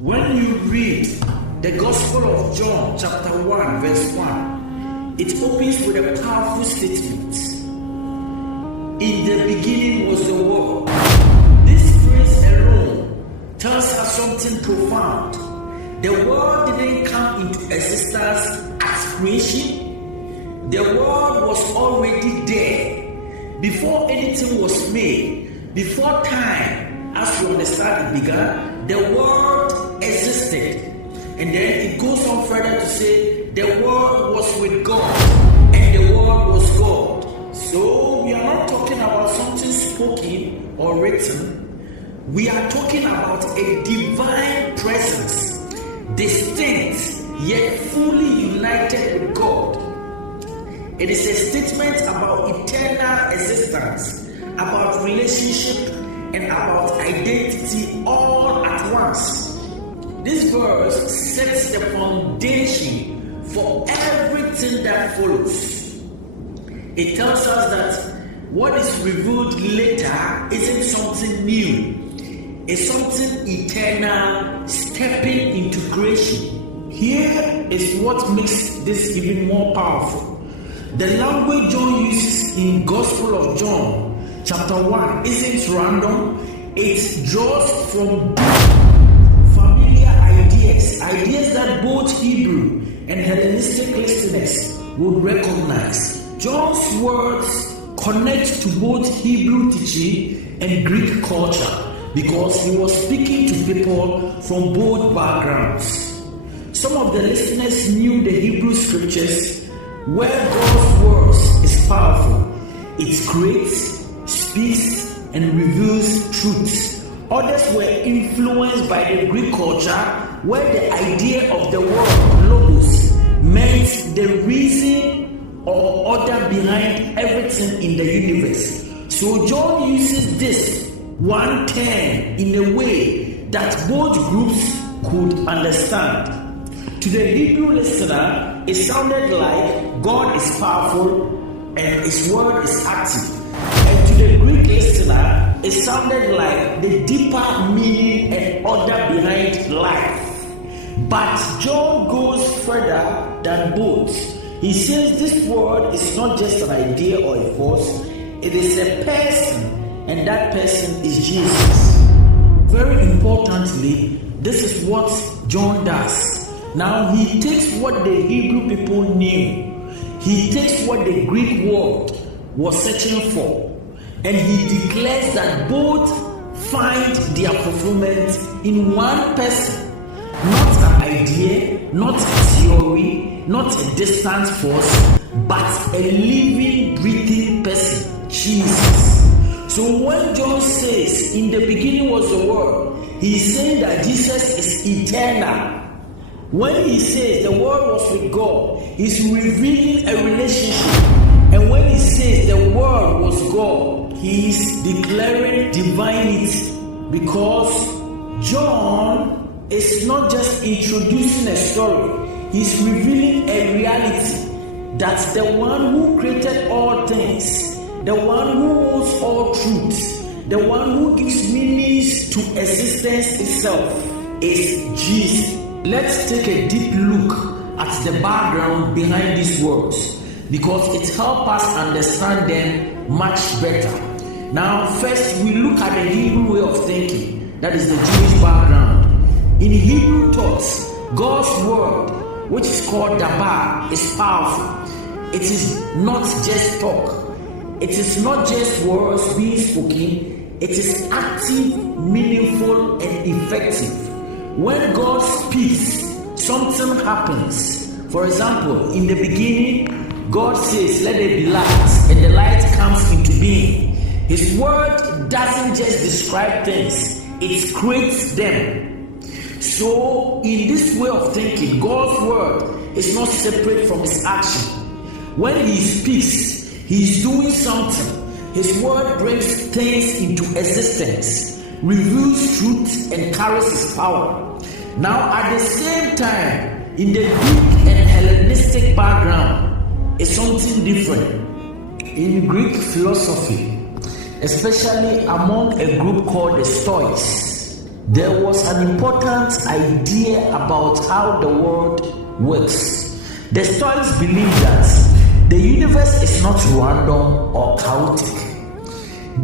When you read the Gospel of John, chapter 1, verse 1, it opens with a powerful statement. In the beginning was the Word. This phrase alone tells us something profound. The Word didn't come into existence as creation. The Word was already there. Before anything was made, before time, as we understand it began, the Word existed. And then it goes on further to say, the Word was with God, and the Word was God. So we are not talking about something spoken or written. We are talking about a divine presence, distinct yet fully united with God. It is a statement about eternal existence, about relationship, and about identity all at once. This verse sets the foundation for everything that follows. It tells us that what is revealed later isn't something new. It's something eternal stepping into creation. Here is what makes this even more powerful. The language John uses in Gospel of John chapter 1 isn't random. It draws from familiar ideas that both Hebrew and Hellenistic listeners would recognize. John's words connect to both Hebrew teaching and Greek culture because he was speaking to people from both backgrounds. Some of the listeners knew the Hebrew scriptures where God's words is powerful. It creates, speaks, and reveals truths. Others were influenced by the Greek culture where the idea of the word logos meant the reason or order behind everything in the universe. So John uses this one term in a way that both groups could understand. To the Hebrew listener, it sounded like God is powerful and His word is active. And to the Greek listener, it sounded like the deeper meaning and order behind life. But John goes further than both. He says this word is not just an idea or a force, it is a person, and that person is Jesus. Very importantly, this is what John does. Now he takes what the Hebrew people knew, he takes what the Greek world was searching for, and he declares that both find their fulfillment in one person. Not an idea, not a theory, not a distant force, but a living, breathing person, Jesus. So when John says, in the beginning was the Word, he's saying that Jesus is eternal. When he says the Word was with God, he's revealing a relationship. And when he says the Word was God, he's declaring divinity. Because John is not just introducing a story, he's revealing a reality that the one who created all things, the one who holds all truths, the one who gives meanings to existence itself is Jesus. Let's take a deep look at the background behind these words because it helps us understand them much better. Now, first we look at the Hebrew way of thinking, that is the Jewish background. In Hebrew thoughts, God's word, which is called Dabar, is powerful. It is not just talk. It is not just words being spoken. It is active, meaningful, and effective. When God speaks, something happens. For example, in the beginning, God says, "Let there be light," and the light comes into being. His word doesn't just describe things, it creates them. So, in this way of thinking, God's word is not separate from his action. When he speaks, he's doing something. His word brings things into existence, reveals truth, and carries his power. Now, at the same time, in the Greek and Hellenistic background, is something different. In Greek philosophy, especially among a group called the Stoics, there was an important idea about how the world works. The Stoics believe that the universe is not random or chaotic.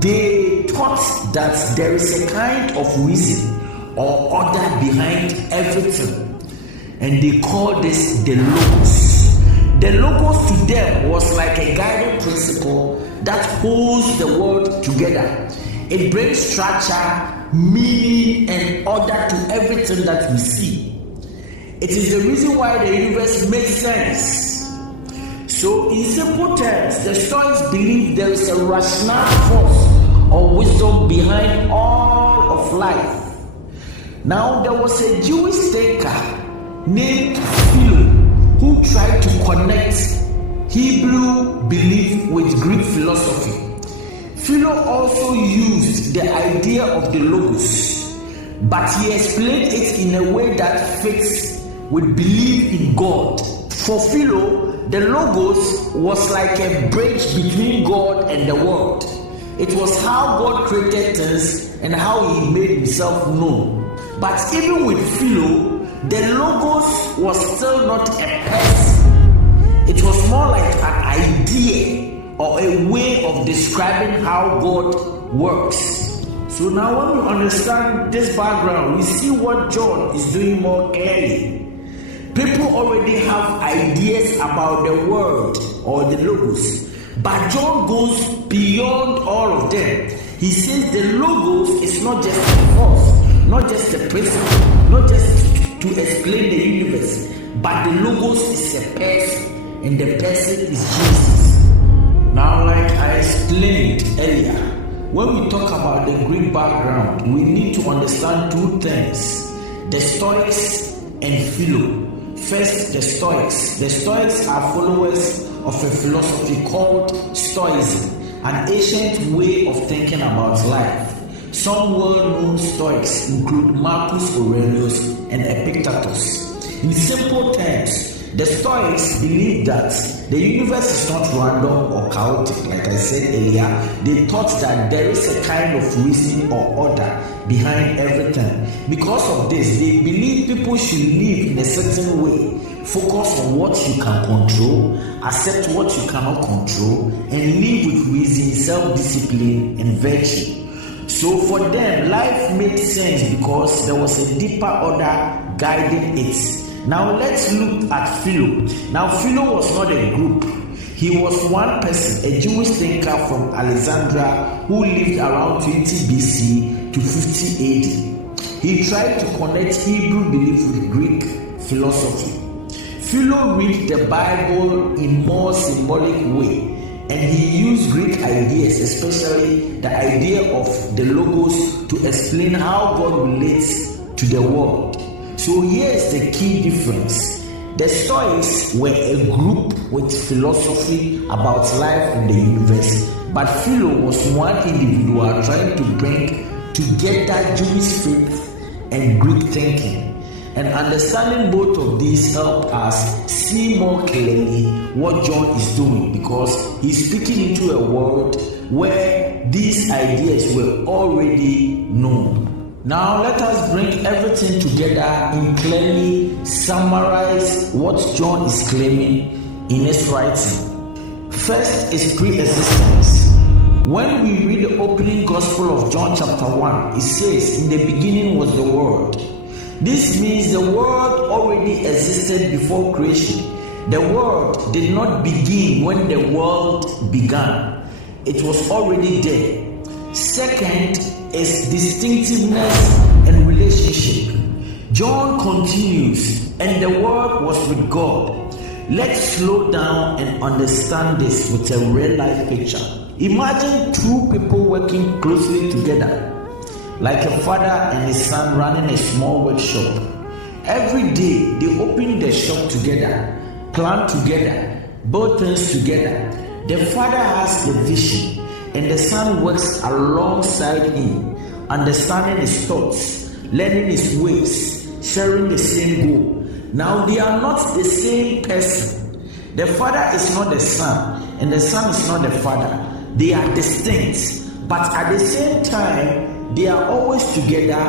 They taught that there is a kind of reason or order behind everything, and they call this the logos. The logos to them was like a guiding principle that holds the world together. It brings structure, meaning, and order to everything that we see. It is the reason why the universe makes sense. So, in simple terms, the Stoics believe there is a rational force or wisdom behind all of life. Now, there was a Jewish thinker named Philo who tried to connect Hebrew belief with Greek philosophy. Philo also used the idea of the logos, but he explained it in a way that fits with belief in God. For Philo, the logos was like a bridge between God and the world. It was how God created things and how he made himself known. But even with Philo, the logos was still not a person. It was more like an idea or a way of describing how God works. So now when we understand this background, we see what John is doing more clearly. People already have ideas about the word or the logos, but John goes beyond all of them. He says the logos is not just a force, not just a principle, not just to explain the universe, but the logos is a person, and the person is Jesus. Now, like I explained earlier, when we talk about the Greek background, we need to understand two things: the Stoics and Philo. First, the Stoics. The Stoics are followers of a philosophy called Stoicism, an ancient way of thinking about life. Some well-known Stoics include Marcus Aurelius and Epictetus. In simple terms, the Stoics believe that the universe is not random or chaotic. Like I said earlier, they thought that there is a kind of reason or order behind everything. Because of this, they believe people should live in a certain way, focus on what you can control, accept what you cannot control, and live with reason, self-discipline, and virtue. So for them, life made sense because there was a deeper order guiding it. Now let's look at Philo. Now Philo was not a group. He was one person, a Jewish thinker from Alexandria who lived around 20 BC to 50 AD. He tried to connect Hebrew belief with Greek philosophy. Philo read the Bible in more symbolic way, and he used Greek ideas, especially the idea of the logos, to explain how God relates to the world. So here's the key difference. The Stoics were a group with philosophy about life in the universe, but Philo was one individual trying to bring together Jewish faith and Greek thinking. And understanding both of these help us see more clearly what John is doing, because he's speaking into a world where these ideas were already known. Now let us bring everything together and clearly summarize what John is claiming in his writing. First is pre-existence. When we read the opening gospel of John chapter 1, it says, "In the beginning was the Word." This means the world already existed before creation. The world did not begin when the world began. It was already there. Second is distinctiveness and relationship. John continues, "And the Word was with God." Let's slow down and understand this with a real life picture. Imagine two people working closely together, like a father and his son running a small workshop. Every day they open the shop together, plan together, build things together. The father has the vision and the son works alongside him, understanding his thoughts, learning his ways, sharing the same goal. Now they are not the same person. The father is not the son and the son is not the father. They are distinct, but at the same time they are always together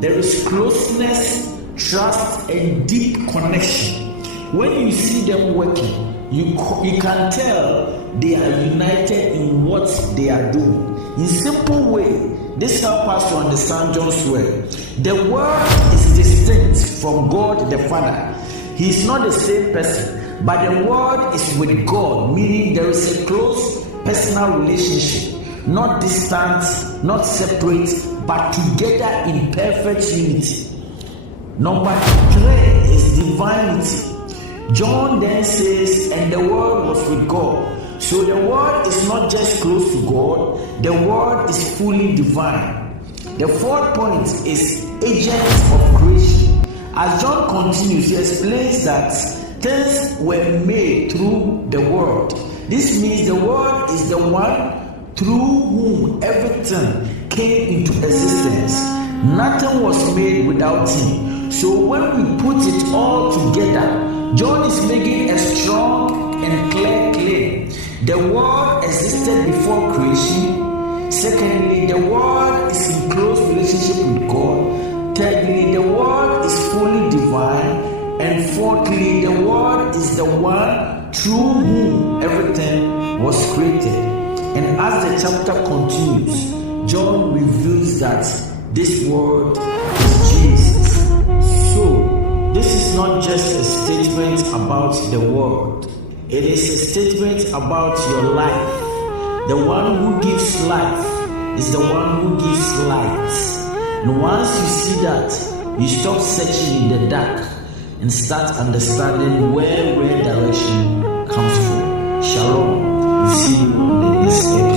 there is closeness, trust, and deep connection. When you see them working, you can tell they are united in what they are doing. In simple way, this helps us to understand John's word. The Word is distinct from God the Father. He is not the same person, but the Word is with God, meaning there is a close personal relationship, not distant, not separate, but together in perfect unity. Number 3 is divinity. John then says, and the Word was with God. So the Word is not just close to God, the Word is fully divine. The 4th point is agent of creation. As John continues, he explains that things were made through the Word. This means the Word is the one through whom everything came into existence. Nothing was made without him. So when we put it all together, John is making a strong and clear claim. The Word existed before creation. Secondly, the Word is in close relationship with God. Thirdly, the Word is fully divine. And fourthly, the Word is the one through whom everything was created. And as the chapter continues, John reveals that this Word is Jesus. So, this is not just a statement about the world. It is a statement about your life. The one who gives life is the one who gives light. And once you see that, you stop searching in the dark and start understanding where direction comes from. Shalom. See you on the next episode.